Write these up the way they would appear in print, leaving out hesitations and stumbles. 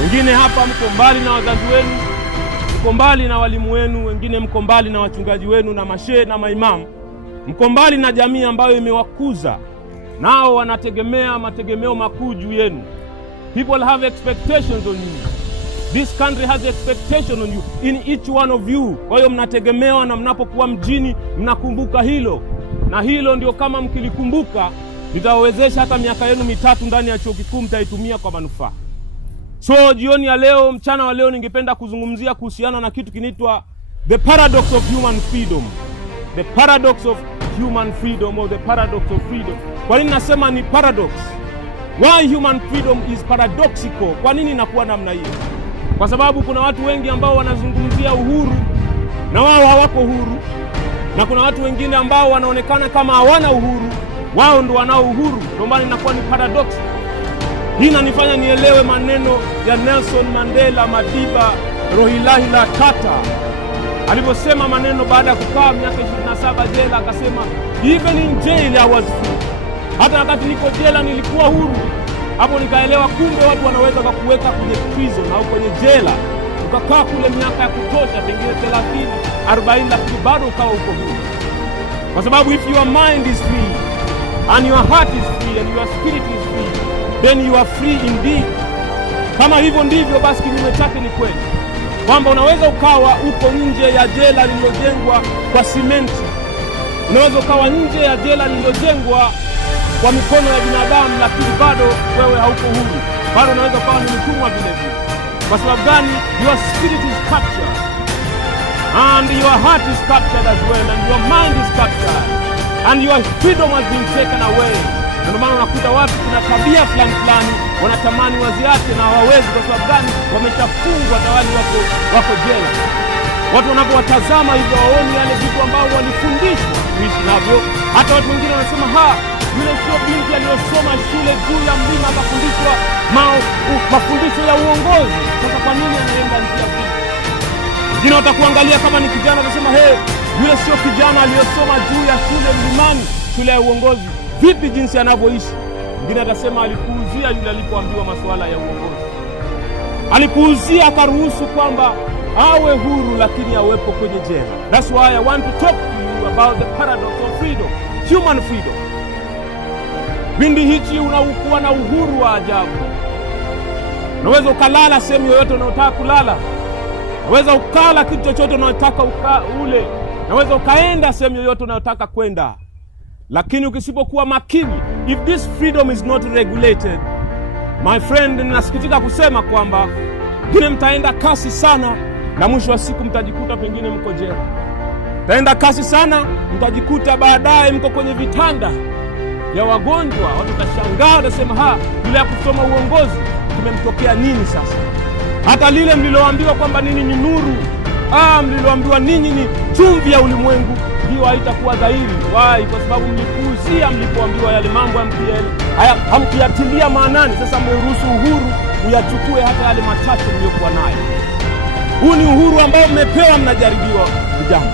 Wengine hapa mko mbali na wazazi wenu, mko mbali na walimu wenu, wengine mko mbali na wachungaji wenu na mashehe na maimamu, mko mbali na jamii ambayo imewakuza, nao wanategemea mategemeo makuu juu yenu. People have expectations on you. This country has expectation on you, in each one of you. Kwa hiyo mnategemewa, na mnapokuwa mjini mnakumbuka hilo, na hilo ndio kama mkilikumbuka litawawezesha hata miaka yenu mitatu ndani ya chuo kikuu mtaitumia kwa manufaa. So jioni ya leo, mchana wa leo, ningependa kuzungumzia kuhusiana na kitu kinaitwa the paradox of human freedom. The paradox of human freedom, or the paradox of freedom. Kwa nini nasema ni paradox? Why human freedom is paradoxical? Kwa nini inakuwa namna hiyo? Kwa sababu kuna watu wengi ambao wanazungumzia uhuru na wao hawako huru, na kuna watu wengine ambao wanaonekana kama hawana uhuru, wao ndio wanao uhuru. Ndio maana inakuwa ni paradox. Hii inanifanya nielewe maneno ya Nelson Mandela Madiba Rohilahila Tata aliposema maneno baada ya kukaa miaka 27 jela. Akasema even in jail I was free. Hata wakati niko jela nilikuwa huru. Hapo nikaelewa kumbe watu wanaweza kukuweka kwenye prison au kwenye jela ukakaa kule miaka ya kutosha, pengine 30, 40, lakini bado ukawa uko huru. Kwa sababu if your mind is free and your heart is free and your spirit is free, then you are free indeed. Kama hivyo ndivyo, basi kinyume chake ni kweli kwamba unaweza ukawa uko nje ya jela lililojengwa kwa simenti, unaweza ukawa nje ya jela lililojengwa kwa mikono ya binadamu, lakini bado wewe hauko huru, bado unaweza ukawa ni mtumwa vile vile. Kwa sababu gani? Your spirit is captured and your heart is captured as well, and your mind is captured and your freedom has been taken away. Ndio maana unakuta watu kuna tabia fulani fulani wanatamani waziache na hawawezi. Kwa sababu gani? Wameshafungwa, tawali wako jela. Watu wanapowatazama hivyo waoni yale vitu ambao walifundishwa kuishi navyo. Hata watu wengine wanasema yule sio binti aliyosoma shule juu ya mlima akafundishwa mafundisho ya uongozi. Sasa kwa nini anaenda njia hii? Wengine watakuangalia kama ni kijana, watasema yule sio kijana aliyosoma juu ya shule mlimani, shule ya uongozi. Vipi jinsi anavyoishi? Mwingine atasema alipuuzia yule alipoambiwa masuala ya uongozi. Alipuuzia akaruhusu kwamba awe huru lakini awepo kwenye jela. That's why I want to talk to you about the paradox of freedom, human freedom. Pindi hichi unakuwa na uhuru wa ajabu. Unaweza ukalala sehemu yoyote unayotaka kulala. Unaweza ukala kitu chochote unayotaka ule. Unaweza ukaenda sehemu yoyote unayotaka kwenda. Lakini ukisipokuwa makini, if this freedom is not regulated, my friend, ninasikitika kusema kwamba pengine mtaenda kasi sana na mwisho wa siku mtajikuta pengine mko jela. Mtaenda kasi sana, mtajikuta baadaye mko kwenye vitanda ya wagonjwa. Watu watashangaa, watasema yule kusoma uongozi kimemtokea nini sasa? Hata lile mliloambiwa kwamba nini ni nuru, mliloambiwa ninyi ni chumvi ya ulimwengu, hiyo haitakuwa dhahiri. Why? Kwa sababu mlipuuzia mlipoambiwa yale mambo, hamkuyatilia maanani. Sasa mmeruhusu uhuru uyachukue hata yale machache mliokuwa nayo. Huu ni uhuru ambao mmepewa, mnajaribiwa vijana.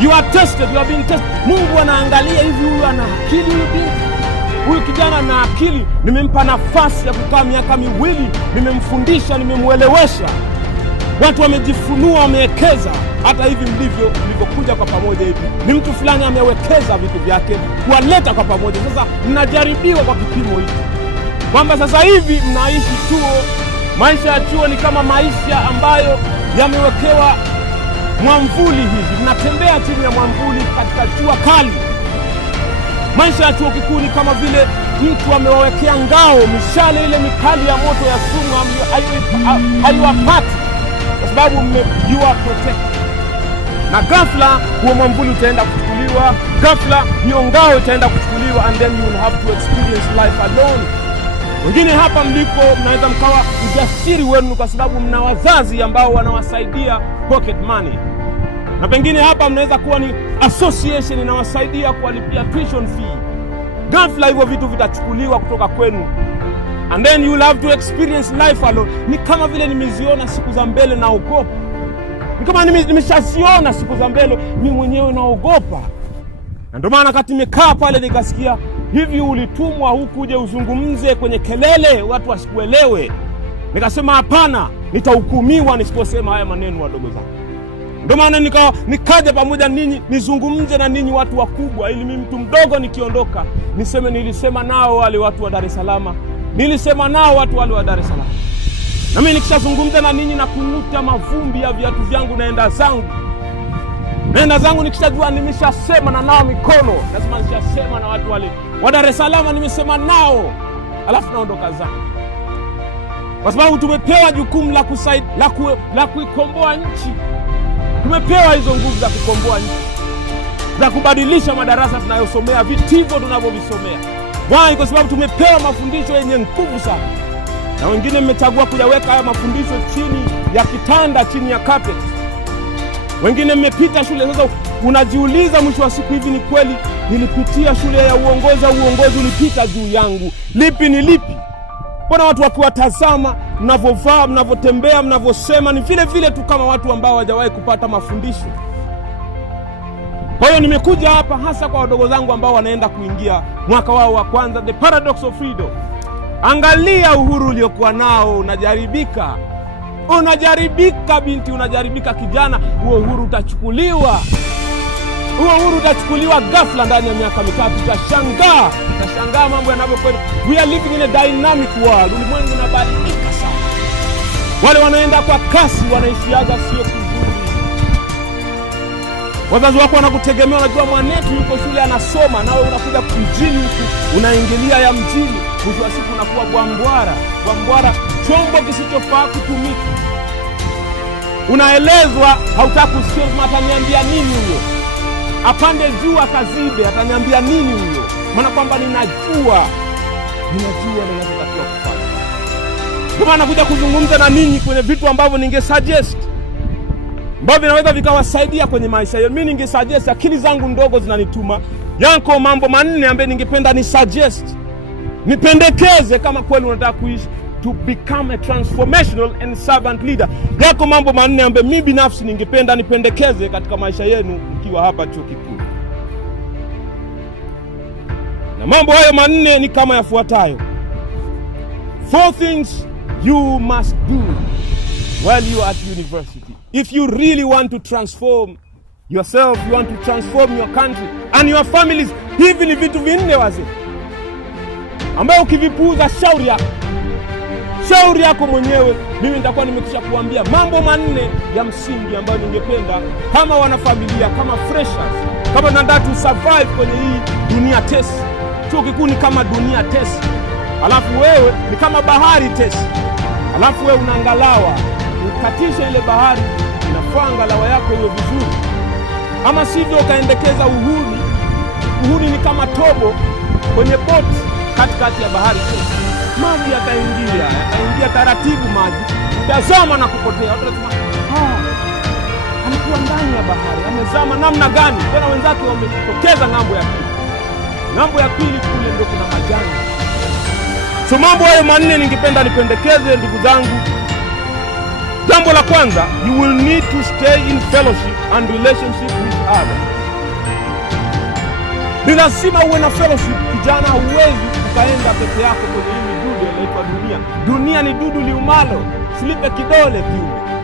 You are tested, you are being tested. Mungu anaangalia hivi, huyu ana akili, huyu binti, huyu kijana ana akili. Nimempa nafasi ya kukaa miaka 2, nimemfundisha, nimemuelewesha. Watu wamejifunua, wamewekeza. Hata hivi mlivyokuja kwa pamoja hivi, ni mtu fulani amewekeza vitu vyake kuwaleta kwa pamoja. Sasa mnajaribiwa kwa kipimo hiki. kwamba sasa hivi mnaishi chuo. Maisha ya chuo ni kama maisha ambayo yamewekewa mwamvuli hivi, mnatembea chini ya mwamvuli katika jua kali. Maisha ya chuo kikuu ni kama vile mtu amewawekea ngao, mishale ile mikali ya moto ya sumu haiwapati kwa sababu mmejua protect. Na ghafla huo mwamvuli utaenda kuchukuliwa, ghafla hiyo ngao itaenda kuchukuliwa, and then you will have to experience life alone. Wengine hapa mlipo mnaweza mkawa ujasiri wenu kwa sababu mna wazazi ambao wanawasaidia pocket money. Na pengine hapa mnaweza kuwa ni association inawasaidia kuwalipia tuition fee. Ghafla hivyo vitu vitachukuliwa kutoka kwenu, and then you will have to experience life alone. Ni kama vile nimeziona siku za mbele naogopa. Ni kama nimeshaziona siku za mbele mimi mwenyewe naogopa. Na ndio maana kati nimekaa pale nikasikia, hivi ulitumwa huku uje uzungumze kwenye kelele watu wasikuelewe? Nikasema hapana, nitahukumiwa nisiposema haya maneno wadogo zangu. Ndio maana nikaja pamoja ninyi nizungumze na ninyi watu wakubwa, ili mimi mtu mdogo nikiondoka niseme nilisema nao wale watu wa Dar es Salaam, nilisema nao watu wale wa Dar es Salaam. Na mimi nikishazungumza na ninyi na kunuta mavumbi ya viatu vyangu naenda zangu nikishajua nimeshasema na nao mikono, lazima nishasema na watu wale wa Dar es Salaam, nimesema nao, alafu naondoka zangu. Kwa sababu tumepewa jukumu la kuikomboa nchi. Tumepewa hizo nguvu za kukomboa nchi, za kubadilisha madarasa tunayosomea, vitivo tunavyovisomea. Why? Kwa sababu tumepewa mafundisho yenye nguvu sana. Na wengine mmechagua kuyaweka haya mafundisho chini ya kitanda, chini ya carpet. Wengine mmepita shule. Sasa unajiuliza mwisho wa siku, hivi ni kweli nilipitia shule ya uongozi, uongozi ulipita juu yangu? Lipi ni lipi? Mbona watu wakiwatazama, mnavovaa, mnavotembea, mnavosema ni vile vile tu kama watu ambao hawajawahi kupata mafundisho. Kwa hiyo nimekuja hapa hasa kwa wadogo zangu ambao wanaenda kuingia mwaka wao wa kwanza, the paradox of freedom. Angalia uhuru uliokuwa nao, unajaribika binti, unajaribika kijana. Huo uhuru utachukuliwa. Ghafla ndani ya miaka mitatu. Utashangaa mambo yanavyokwenda. We are living in a dynamic world. Ulimwengu unabadilika sana. Wale wanaenda kwa kasi wanaishiaga sio kuzuri. Wazazi wako wanakutegemea, unajua mwanetu yuko shule anasoma, nawe unakuja mjini huku unaingilia ya mjini. Mwisho wa siku unakuwa bwambwara, chombo kisichofaa kutumika. Unaelezwa, hautaki kusikia, ataniambia nini huyo? Apande juu akazibe, ataniambia nini huyo? Maana kwamba ninajua ninachotakiwa kufanya. Kwa maana nakuja kuzungumza na ninyi kwenye vitu ambavyo ningesuggest, ambavyo vinaweza vikawasaidia kwenye maisha yenu. Mimi ningesuggest, akili zangu ndogo zinanituma. Yako mambo manne ambayo ningependa ni suggest, nipendekeze kama kweli unataka kuishi to become a transformational and servant leader. Yako mambo manne ambayo mimi binafsi ningependa nipendekeze katika maisha yenu mkiwa hapa chuo kikuu. Na mambo hayo manne ni kama yafuatayo. 4 things you must do while you are at university. If you really want to transform yourself, you want to transform your country and your families. Hivi ni vitu vinne wazee ambayo ukivipuuza shauri yako mwenyewe. Mimi nitakuwa nimekisha kuambia mambo manne ya msingi ambayo ningependa kama wanafamilia, kama freshers, kama tunataka to survive kwenye hii dunia tesi. Chuo kikuu ni kama dunia tesi, alafu wewe ni kama bahari tesi, alafu wewe unaangalawa. Ukatisha ile bahari, unafaa ngalawa yako hiyo vizuri, ama sivyo ukaendekeza uhuni. Uhuni ni kama tobo kwenye boti katikati ya bahari. Maji yataingia taratibu, maji utazama na kupotea. Watu wanasema alikuwa ndani ya bahari, amezama namna gani? Tena wenzake wametokeza ng'ambo ya pili kule ndio kuna majani. So mambo hayo manne ningependa nipendekeze ndugu zangu. Jambo la kwanza, you will need to stay in fellowship and relationship with others. Ni lazima uwe na fellowship. Kijana, huwezi ukaenda peke yako kwenye hii dudu inaitwa dunia. Dunia ni dudu liumalo, silipe kidole kiume.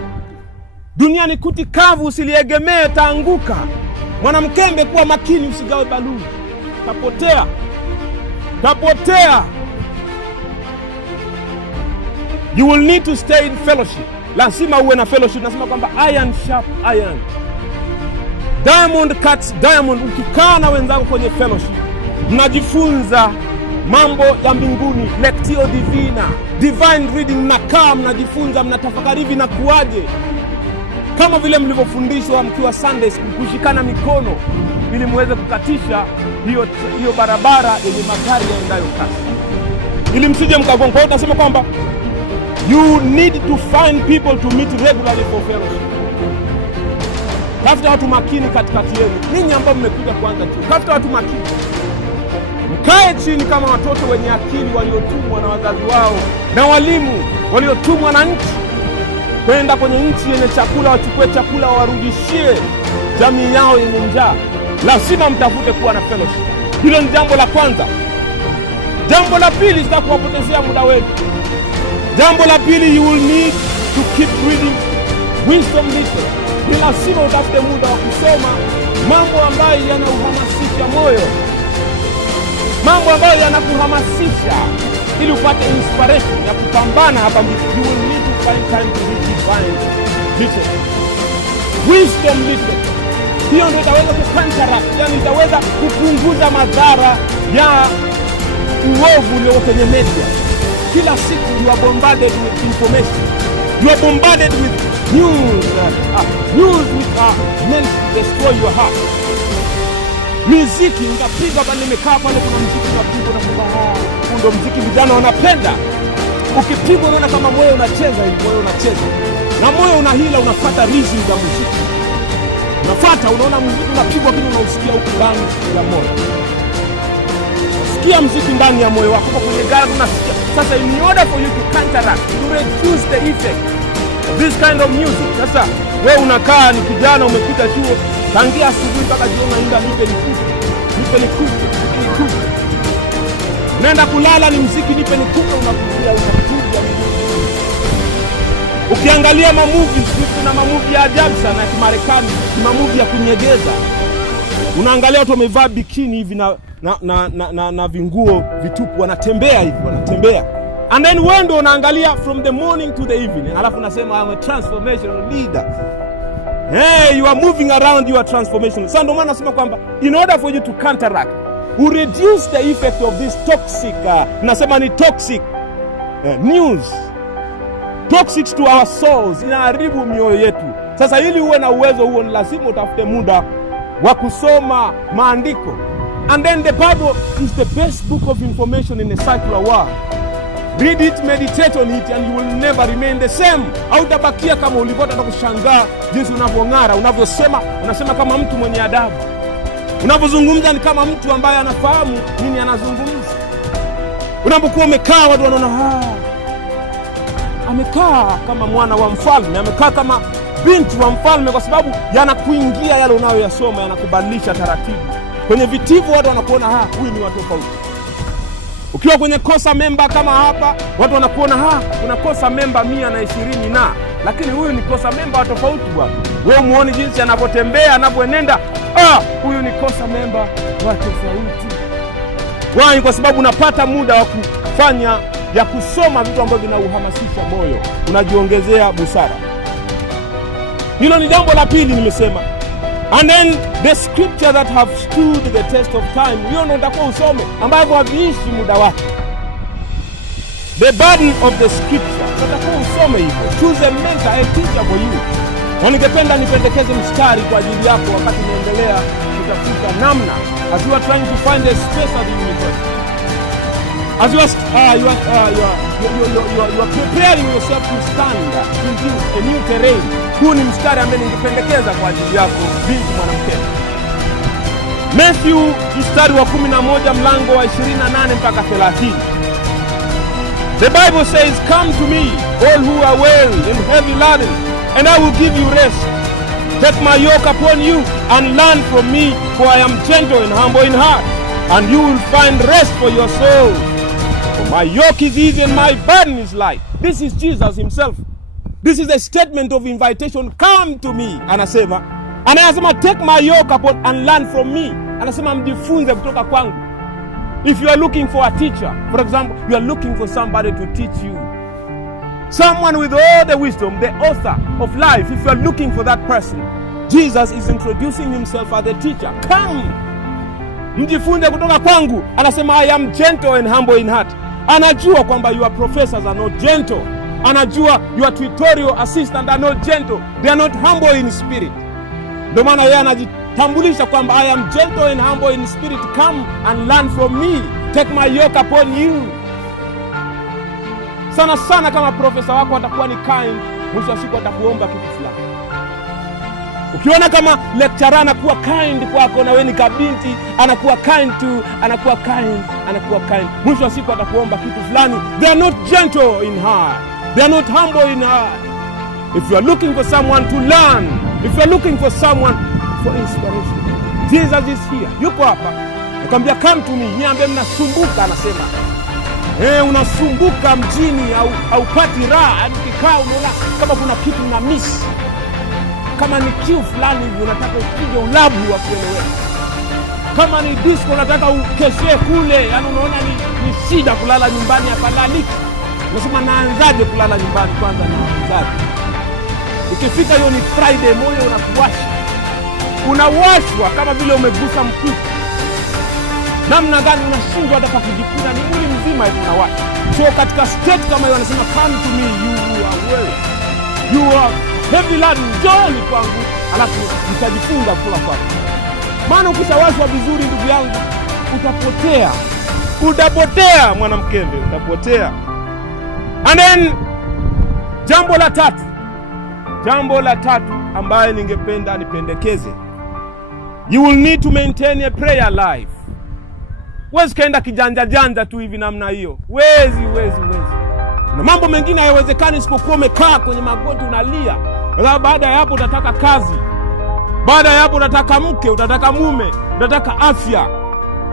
Dunia ni kuti kavu, usiliegemee, taanguka. Mwanamkembe, kuwa makini usigawe baluni. Tapotea. You will need to stay in fellowship. Lazima uwe na fellowship. Nasema kwamba iron sharp iron. Diamond cuts diamond. Ukikaa na wenzako kwenye fellowship, mnajifunza mambo ya mbinguni, lectio divina, divine reading. Mnakaa mnajifunza, mnatafakari hivi na kuaje, kama vile mlivyofundishwa mkiwa Sunday school, kushikana mikono ili muweze kukatisha hiyo barabara yenye magari yaendayo kasi, ili msije mkagonga. Kwa hiyo tunasema kwamba you need to find people to meet regularly for fellowship. Tafuta watu makini katikati yenu. Ninyi ambao mmekuja kwanza tu, tafuta watu makini. Mkae chini kama watoto wenye akili waliotumwa na wazazi wao na walimu waliotumwa na nchi kwenda kwenye nchi yenye chakula, wachukue chakula warudishie jamii yao yenye njaa. Lazima mtafute kuwa na fellowship. Hilo ni jambo la kwanza. Jambo la pili, sitakuwapotezea muda wetu. Jambo la pili, you will need to keep reading wisdom literature. Ni lazima utafute muda wa kusoma mambo ambayo yanauhamasisha moyo, mambo ambayo yanakuhamasisha ili upate inspiration ya kupambana hapa mbele. You will need to find time to read divine literature, wisdom literature. Hiyo ndio itaweza kucounteract, yani itaweza kupunguza madhara ya uovu ulio kwenye media. Kila siku you are bombarded with information. You are bombarded with news which are meant to destroy your heart. Muziki unapiga pale, nimekaa pale, kuna muziki unapigwa na kwamba ndio muziki vijana wanapenda. Ukipigwa unaona kama moyo unacheza hivi, moyo unacheza. Na moyo unahila, unafuata rhythm za muziki. Unafuata, unaona muziki unapigwa lakini unausikia huko ndani ya moyo. Unasikia muziki ndani ya moyo wako, kwenye gari unasikia. Sasa in order for you to counteract, to reduce the effect of this kind of music. Sasa wewe unakaa, ni kijana umekuta chuo, tangia asubuhi mpaka jioni unaimba nipe nikupe, nipe nikupe, nipe nikupe. Unaenda kulala ni muziki nipe nikupe, unakuja. Ukiangalia mamovie, kuna mamovie ya ajabu sana ya Kimarekani, mamovie ya kunyegeza. Unaangalia watu wamevaa bikini hivi na vinguo vitupu, wanatembea hivi, wanatembea. And then wewe ndio unaangalia from the morning to the evening, alafu unasema I'm a transformational leader. Hey, you are moving around, you are transformational. Sasa ndio maana nasema kwamba in order for you to counteract, to reduce the effect of this toxic, nasema ni toxic news, toxic to our souls, inaharibu mioyo yetu. Sasa ili uwe na uwezo huo, ni lazima utafute muda wa kusoma maandiko. And then the Bible is the best book of information in the secular world. Read it, meditate on it, and you will never remain the same. Hautabakia kama ulivyo. Utakushangaa jinsi unavyong'ara, unavyosema, unasema kama mtu mwenye adabu. Unavyozungumza ni kama mtu ambaye anafahamu nini anazungumza. Unapokuwa umekaa, watu wanaona amekaa kama mwana wa mfalme, amekaa kama binti wa mfalme, kwa sababu yanakuingia yale unayoyasoma, yanakubadilisha taratibu. Kwenye vitivo watu wanakuona huyu ni watu tofauti. Ukiwa kwenye kosa memba kama hapa, watu wanakuona unakosa memba 120 lakini huyu ni kosa memba tofauti bwana. Wewe muone jinsi anapotembea, anapoenenda, huyu ni kosa memba wa tofauti. Why? Kwa sababu unapata muda wa kufanya ya kusoma vitu ambavyo vinauhamasisha moyo, unajiongezea busara. Hilo ni jambo la pili nimesema. And then the scripture that have stood the test of time, hiyo ndio utakuwa usome, ambavyo haviishi muda wake. The burden of the scripture, utakuwa usome hivyo. Choose a mentor, a teacher for you. Na ningependa nipendekeze mstari kwa ajili yako wakati unaendelea kutafuta namna, as you are trying to find a space at the university. As you are preparing yourself to stand in a new terrain. Huu ni mstari ambao ningependekeza kwa ajili yako, binti mwanamke. Matthew mstari wa 11 mlango wa 28 mpaka 30. The Bible says, "Come to me, all who are weary and heavy laden, and I will give you rest. Take my yoke upon you and learn from me, for I am gentle and humble in heart, and you will find rest for your souls. For my yoke is easy and my burden is light." This is Jesus himself. This is a statement of invitation. Come to me, anasema. Anasema take my yoke upon and learn from me. Anasema mjifunze kutoka kwangu. If you are looking for a teacher, for example, you are looking for somebody to teach you. Someone with all the wisdom, the author of life. If you are looking for that person, Jesus is introducing himself as the teacher. Come, mjifunze kutoka kwangu. Anasema I am gentle and humble in heart. Anajua kwamba your professors are not gentle. Anajua your tutorial assistant are not gentle. They are not humble in spirit. Ndio maana yeye anajitambulisha kwamba I am gentle and humble in spirit. Come and learn from me. Take my yoke upon you. Sana sana kama profesa wako atakuwa ni kind, mwisho wa siku atakuomba kitu fulani. Ukiona kama lecturer anakuwa kind kwako na wewe ni kabinti, anakuwa kind tu, anakuwa kind. Mwisho wa siku atakuomba kitu fulani. They are not gentle in heart. They are not humble in heart. If you are looking for someone to learn, if you are looking for someone for inspiration, Jesus is here. Yuko hapa. Nakwambia come to me. Yeye ambaye mnasumbuka anasema. Unasumbuka mjini au pati raha, ukikaa unaona kama kuna kitu una miss. Kama ni kiu fulani hivi unataka upige ulabu wa kueleweka. Kama ni disco unataka ukeshe kule, yani unaona ni shida kulala nyumbani hapalaliki. Unasema naanzaje kulala nyumbani kwanza naanzaje? Ikifika hiyo ni Friday, moyo unakuwasha. Unawashwa kama vile umegusa mkuki. Namna gani unashindwa hata kwa kujikuna, ni mwili mzima unawasha. So katika state kama hiyo anasema come to me, you are well. You are heavy laden, njoni kwangu, alafu mtajifunza kula kwako. Maana ukishawashwa vizuri ndugu yangu, utapotea mwanamkembe, utapotea. And then jambo la tatu ambaye ningependa nipendekeze, you will need to maintain a prayer life. Wezi kaenda kijanja tu hivi namna hiyo. Wezi. Na mambo mengine hayawezekani isipokuwa umekaa kwenye magoti unalia. Baada ya hapo utataka kazi. Baada ya hapo utataka mke, utataka mume, utataka afya.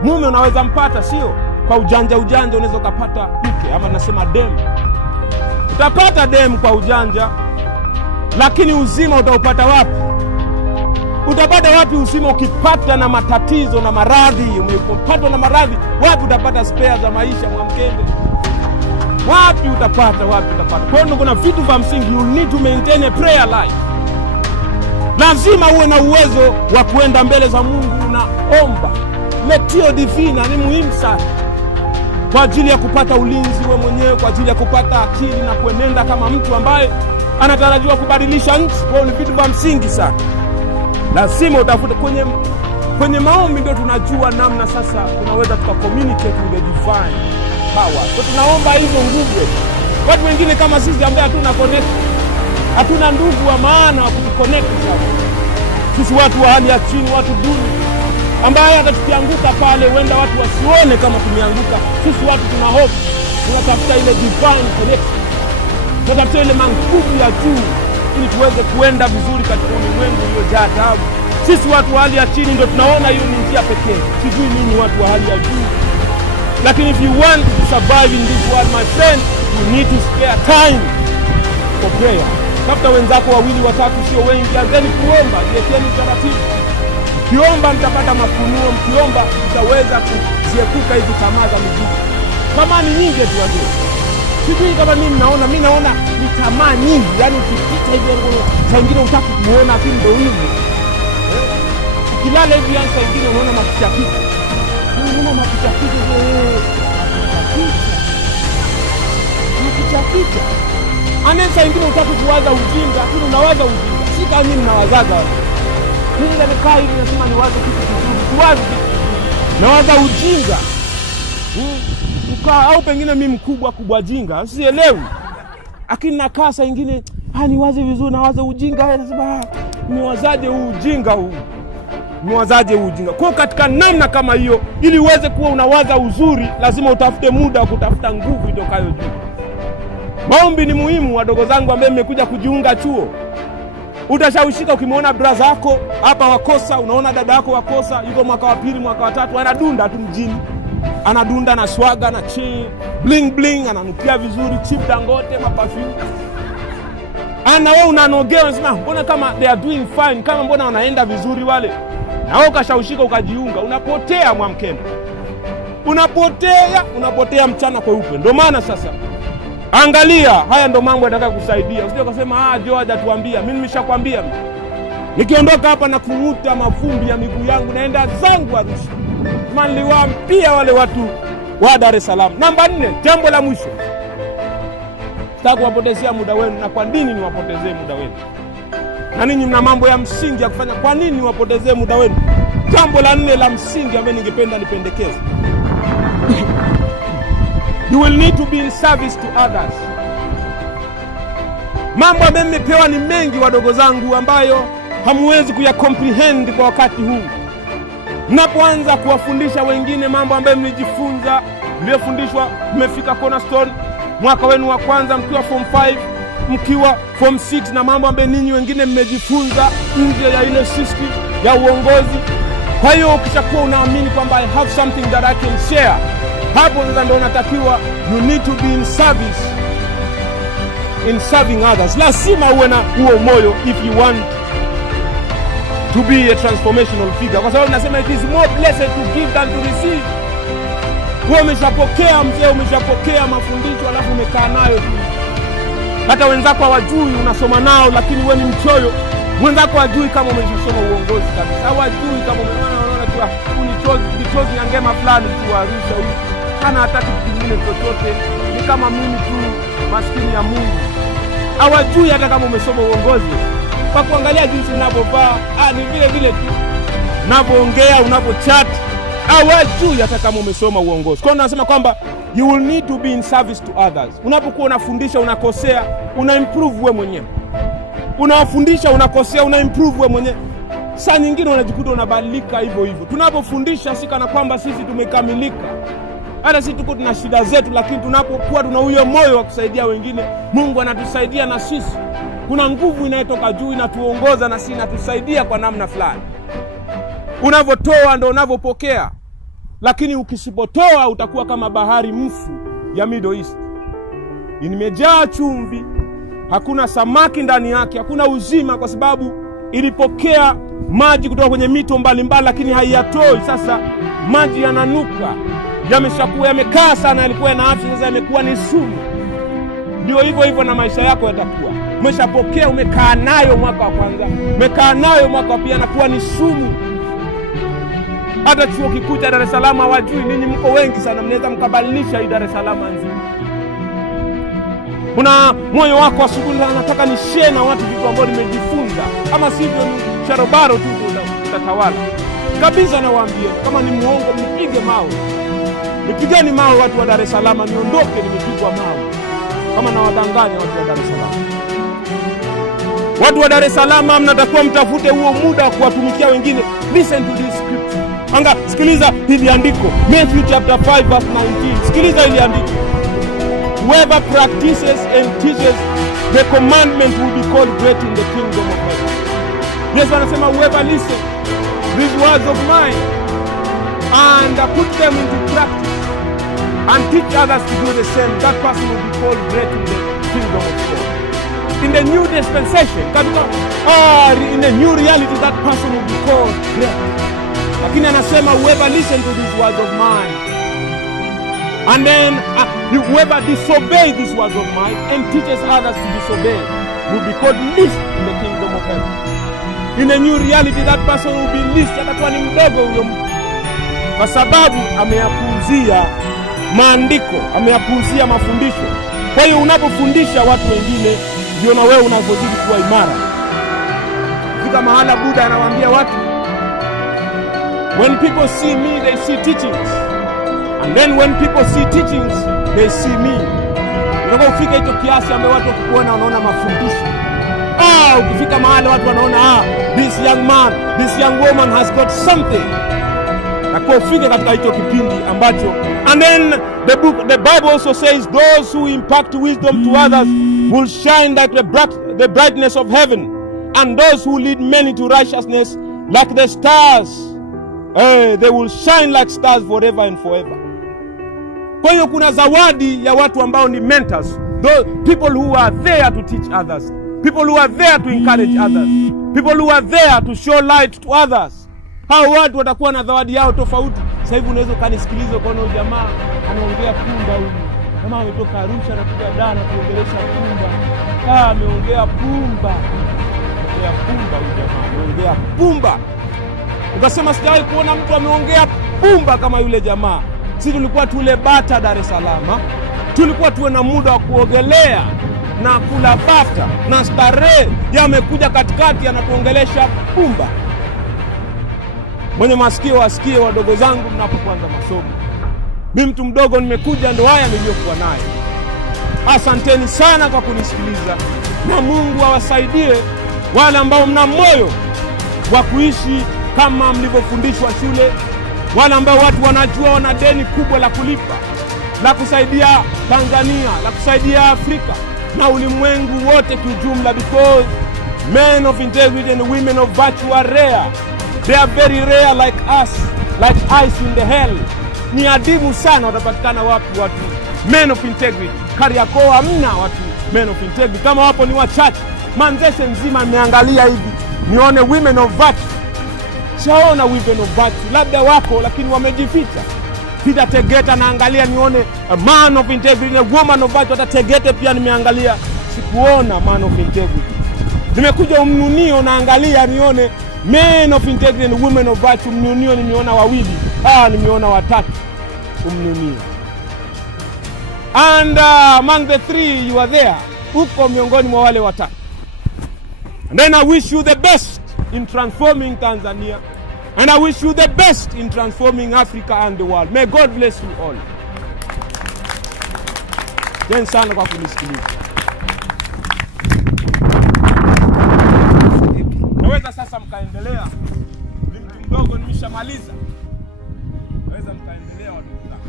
Mume unaweza mpata, sio? Kwa ujanja unaweza kupata mke, ama nasema demu. Utapata demu kwa ujanja, lakini uzima utaupata wapi? Utapata wapi uzima ukipata na matatizo na maradhi? Umepatwa na maradhi, wapi utapata spare za maisha mwamkende? Wapi utapata? Kwa hiyo kuna vitu vya msingi. You need to maintain a prayer life. Lazima uwe na uwezo wa kuenda mbele za Mungu unaomba. Lectio divina ni muhimu sana kwa ajili ya kupata ulinzi wewe mwenyewe, kwa ajili ya kupata akili na kuenenda kama mtu ambaye anatarajiwa kubadilisha nchi. Kwa hiyo ni vitu vya msingi sana. Lazima utafute kwenye maombi, ndio tunajua namna sasa tunaweza communicate with the divine power. Kwa tunaomba hizo nguvu. Watu wengine kama sisi ambao hatuna ndugu wa maana wa kuconnect sasa. Sisi watu wa hali ya chini, watu duni, ambaye hata tukianguka pale wenda watu wasione kama tumeanguka. Sisi watu tuna hope, tunatafuta ile divine connection. Tunatafuta ile nguvu ya juu ili tuweze kuenda vizuri katika ulimwengu uliojaa taabu. Sisi watu wa hali ya chini ndio tunaona hiyo ni njia pekee. Sijui nini watu wa hali ya juu. Lakini if you want to survive in this world, my friend, you need to spare time for prayer. Tafuta wenzako wawili watatu, sio wengi, anzeni kuomba, jiwekeni taratibu. Mkiomba mtapata mafunuo, mkiomba mtaweza kuziepuka hizi tamaa za mjini. Tamaa ni nyingi tu wazee. Sijui kama mimi naona ni tamaa nyingi, yani ukipita hivi ngono, saa nyingine unataka kuona lakini ndio hivi. Ukilala hivi saa nyingine unaona mapicha picha. Unaona mapicha picha picha. Saa nyingine unataka kuwaza ujinga, lakini unawaza ujinga. Si kama mimi nawazaga. Mimi nimekaa hivi nasema niwaze kitu kizuri. Siwazi kitu. Nawaza ujinga. Au pengine mimi mkubwa jinga, sielewi. Lakini nakaa saa nyingine niwaze vizuri, nawaza ujinga, nasema niwazaje huu ujinga huu? Niwazaje huu ujinga? Kwa katika namna kama hiyo, ili uweze kuwa unawaza uzuri, lazima utafute muda wa kutafuta nguvu itokayo juu. Maombi ni muhimu, wadogo zangu ambao mmekuja kujiunga chuo. Utashawishika ukimwona brother yako hapa wakosa, unaona dada yako wakosa, yuko mwaka wa pili, mwaka wa tatu, anadunda tu mjini. Anadunda na swaga na chain, bling, ananukia vizuri, chip Dangote, maperfume. Wewe unanogea, unasema mbona kama they are doing fine, kama mbona wanaenda vizuri wale. Na wewe ukashawishika ukajiunga, unapotea mwamkeni. Unapotea mchana kweupe. Ndio maana sasa Angalia, haya ndo mambo yanataka kusaidia. Usije ukasema George atuambia. Mimi nimeshakwambia. Nikiondoka hapa na kumuta mavumbi ya miguu yangu naenda zangu Arusha. Niliwaambia wale watu wa Dar es Salaam. Namba 4, jambo la mwisho. Sitaki kuwapotezea muda wenu. Na kwa nini niwapotezee muda wenu? Na ninyi mna mambo ya msingi ya kufanya. Kwa nini niwapotezee muda wenu? Jambo la 4 la msingi ambalo ningependa nipendekeze. You will need to be in service to others. Mambo ambayo mmepewa ni mengi wadogo zangu, ambayo hamuwezi kuyakomprehend kwa wakati huu. Mnapoanza kuwafundisha wengine mambo ambayo mlijifunza, mliofundishwa, mmefika Cornerstone mwaka wenu wa kwanza, mkiwa form 5, mkiwa form 6, na mambo ambayo ninyi wengine mmejifunza nje ya ile system ya uongozi. Kwa hiyo ukishakuwa unaamini kwamba I have something that I can share, hapo sasa ndio unatakiwa, you need to be in service, in serving others. Lazima uwe na huo moyo if you want to be a transformational figure, kwa sababu nasema it is more blessed to give than to receive. Wewe umeshapokea mzee, umeshapokea mafundisho, alafu umekaa nayo tu. Hata wenzako hawajui, unasoma nao, lakini wewe ni mchoyo. Wenzako hawajui kama umeshasoma uongozi kabisa. Hawajui kama unaona tu unichozi ya ngema fulani tu Arusha huyu. Hana hata kitu kingine chochote. Ni kama mimi tu, maskini ya Mungu. Hawajui hata kama umesoma uongozi. Kwa kuangalia jinsi unapovaa, ni vile vile tu. Unapoongea, unapochat, hawajui hata kama umesoma uongozi. Kwa hiyo nasema kwamba you will need to be in service to others. Unapokuwa unafundisha, unakosea, una improve wewe mwenyewe. Unawafundisha, unakosea, una improve wewe mwenyewe. Saa nyingine unajikuta unabadilika hivyo hivyo. Tunapofundisha si kana kwamba sisi tumekamilika. Hata sisi tuko tuna shida zetu, lakini tunapokuwa tuna huyo moyo wa kusaidia wengine, Mungu anatusaidia na sisi. Kuna nguvu inayotoka juu inatuongoza na sisi, inatusaidia kwa namna fulani. Unavotoa ndio unavopokea. Lakini ukisipotoa utakuwa kama bahari mfu ya Middle East. Imejaa chumvi, hakuna samaki ndani yake, hakuna uzima, kwa sababu ilipokea maji kutoka kwenye mito mbalimbali, lakini haiyatoi. Sasa maji yananuka, yameshakuwa yamekaa sana, yalikuwa na afya, sasa yamekuwa ni sumu. Ndio hivyo hivyo na maisha yako yatakuwa. Umeshapokea, umekaa nayo mwaka wa kwanza, umekaa nayo mwaka wa pili, yanakuwa ni sumu. Hata chuo kikuu cha Dar es Salaam hawajui. Ninyi mko wengi sana, mnaweza mkabadilisha hii Dar es Salaam nzima. Kuna moyo wako asubuhi, nataka ni share na watu vitu ambavyo nimejifunza, kama sivyo ni sharobaro tu utatawala kabisa. Nawaambia, kama ni muongo mnipige mawe, nipigeni mawe watu wa Dar es Salaam, niondoke nimepigwa mawe kama na wadanganya watu wa Dar es Salaam. Watu wa Dar es Salaam mnatakiwa mtafute huo muda wa kuwatumikia wengine. Listen to this scripture. Sikiliza hili andiko, Matthew chapter 5 verse 19. Sikiliza hili andiko. Whoever practices and teaches the commandment will be called great in the kingdom of heaven. Yesu anasema whoever listen these words of mine and put them into practice and teach others to do the same, that person will be called great in the kingdom of God. In the new dispensation, in the new reality, that person will be called great. Lakini anasema whoever listen to these words of mine, and then whoever disobey these words of mine and teaches others to disobey will be called least in the kingdom of heaven. In a new reality, that person will be least. Atakuwa ni mdogo huyo mtu, kwa sababu ameyapuuzia maandiko, ameyapuuzia mafundisho. Kwa hiyo unapofundisha watu wengine, ndio na wewe unazozidi kuwa imara. Fika mahala Buddha anawaambia watu, when people see me, they see teachings. And then when people see teachings, they see me. Unataka ufika hicho kiasi ambaye watu wakikuona wanaona mafundisho. Ukifika mahali watu wanaona, this young man, this young woman has got something. Na kwa ufike katika hicho kipindi ambacho, and then the Bible also says those who impact wisdom to others will shine like the brightness of heaven, and those who lead many to righteousness like the stars, they will shine like stars forever and forever. Kwa hiyo kuna zawadi ya watu ambao ni mentors, those people who are there to teach others, people who are there to encourage others, people who are there to show light to others. Hao watu watakuwa na zawadi yao tofauti. Sasa hivi unaweza kanisikiliza kwa nini jamaa anaongea punda huyu, Kama ametoka Arusha na kuja Dar na kuongelesha pumba. Ameongea pumba. Ameongea pumba huyu jamaa, ameongea pumba. Ukasema sijawahi kuona mtu ameongea pumba kama yule jamaa. Sisi tulikuwa tule bata Dar es Salaam. Tulikuwa tuwe na muda wa kuogelea na kula bata na starehe. Yamekuja katikati anatuongelesha pumba. Mwenye masikio asikie, wadogo zangu, mnapoanza masomo. Mimi mtu mdogo nimekuja, ndo haya niliyokuwa nayo. Asanteni sana kwa kunisikiliza, na Mungu awasaidie wale ambao mna moyo wa kuishi kama mlivyofundishwa shule, wale ambao watu wanajua wana deni kubwa la kulipa, la kusaidia Tanzania, la kusaidia Afrika na ulimwengu wote kiujumla, because men of integrity and women of virtue are rare. They are very rare like us, like ice in the hell. Ni adimu sana watapatikana wapi watu men of integrity. Kariakoo hamna watu men of integrity. Kama wapo ni wachache. Manzese nzima nimeangalia hivi nione women of virtue. Shaona women of virtue. Labda wako lakini wamejificha. Pita Tegeta naangalia nione a man of integrity, a woman of virtue. Hata Tegeta pia nimeangalia sikuona man of integrity. Nimekuja Umnunio naangalia nione men of integrity and women of virtue. Umnunio nimeona wawili. Nimeona watatu Umnunio. And among the three you are there. Uko miongoni mwa wale watatu. And then I wish you the best in transforming Tanzania. And I wish you the best in transforming Africa and the world. May God bless you all. Then sana kwa kunisikiliza. Naweza sasa mkaendelea. Ni mtu mdogo nimeshamaliza. Naweza mkaendelea watu zangu.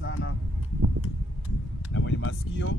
sana na mwenye masikio